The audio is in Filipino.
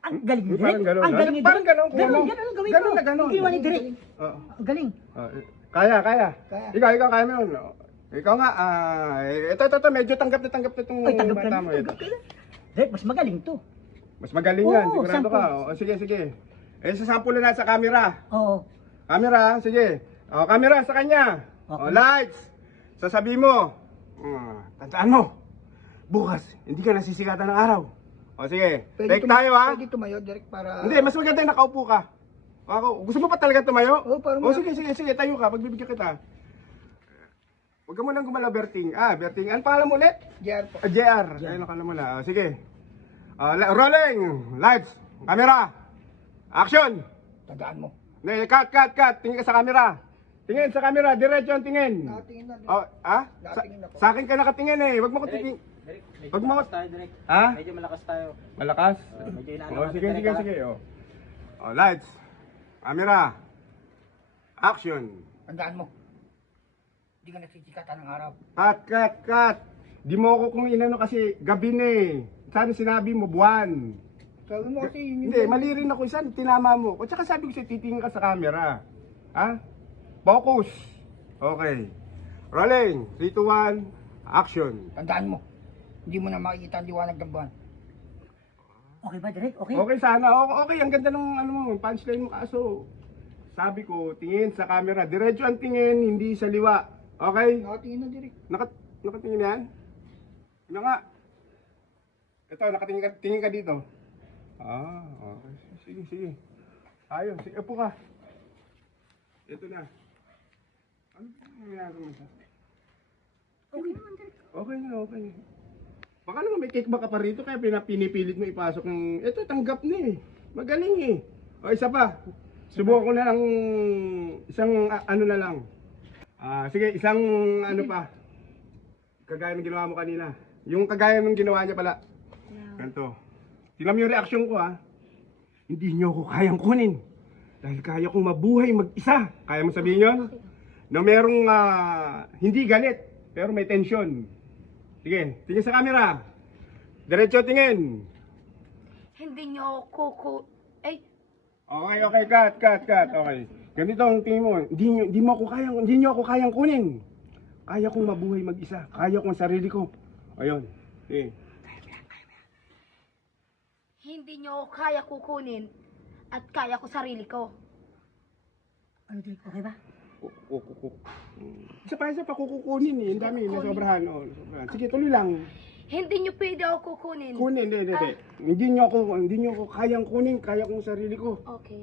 Ang galing ni Parang Direk. gano'n. Ang galing ni Parang Direk. gano'n, kung Ganon, ano. ganon ang gawin Ganon ko. na ganon. Ang ginawa ni Direk. Oo. Ang galing. Kaya. Kaya. Ikaw, kaya mo yun. Ikaw nga, ito, medyo tanggap na itong Ay, tanggap ka bata na. mo. Tanggap ka na. Direk, mas magaling to. Mas magaling yan, Oo, sigurado sample. ka. O, sige. Sasample na sa camera. Oo. Camera, sige. O, camera sa kanya. O, Okay. lights. Sasabihin mo. Tandaan mo. Bukas, hindi ka nasisikatan ng araw. O, sige. Take tayo, ha? Pwede tumayo, direct para... Hindi, mas maganda yung nakaupo ka. Gusto mo pa talaga tumayo? Oo, parang... Sige, tayo ka. Pagbibigyan kita. Huwag ka munang gumalaw, Berting. Berting. Ano pangalan mo ulit? JR po. JR. Ayun, nakala mo na. Sige. Rolling. Lights. Camera. Action. Tandaan mo. Hindi, cut. Tingin ka sa camera. Tingin sa camera. Diretso ang tingin. Nakatingin na. Nakatingin ako. Sa akin ka nakatingin eh. Huwag mo ko tingin. Direk, Wag medyo mo- malakas tayo, Direk. Ha? Medyo malakas tayo. Malakas? Medyo inaano natin, Sige. Direk, Lights. Camera. Action. Tandaan mo. Hindi ka nasisikatan ng araw. Cut. Di mo ako kung inano kasi gabi na eh. Sana sinabi mo buwan. Sabi mo kasi yun Hindi, mali rin ako. Saan tinama mo? At saka sabi ko sa'yo, titingin ka sa camera. Ha? Focus. Okay. Rolling. 3, 2, 1. Action. Tandaan mo. Hindi mo na makikita ang liwanag ng buwan. Okay ba, Direk? Okay? Okay sana. Okay, ang ganda ng ano mo, punchline mo. Kaso, sabi ko, tingin sa camera. Diretso ang tingin, hindi sa liwa. Okay? Nakatingin na, direct. Nakatingin yan? Ano nga? Ito, tingin ka dito. Okay. Sige. Ayos, sige, upo ka. Ito na. Ano ba nangyari mo sa? Okay naman, Direk. Okay na. Baka naman may kickback ka pa rito, kaya pinipilit mo ipasok ng... Ito, tanggap na eh. Magaling eh. O, isa pa. Subukan ko na lang isang ano na lang. Sige, isang ano pa. Kagaya ng ginawa mo kanina. Yung kagaya ng ginawa niya pala. Ganito. Tingnan mo yung reaksyon ko ha. Hindi niyo ako kayang kunin. Dahil kaya kong mabuhay mag-isa. Kaya mo sabihin yun? Na merong hindi galit, pero may tensyon. Sige, tingin sa camera. Diretso tingin. Hindi nyo Okay, cut. Okay. Ganito ang tingin mo. Hindi niyo ako kayang kunin. Kaya kong mabuhay mag-isa. Kaya kong sarili ko. Ayun. Sige. hindi nyo kaya kukunin at kaya ko sarili ko. Ano, Direk? Okay ba? Isa pa kukunin eh. Ang dami, nasobrahan. Nasobrahan. Sige, tuloy lang. Hindi nyo pwede ako kukunin. Kunin, hindi. Hindi niyo ako kayang kunin. Kaya kong sarili ko. Okay.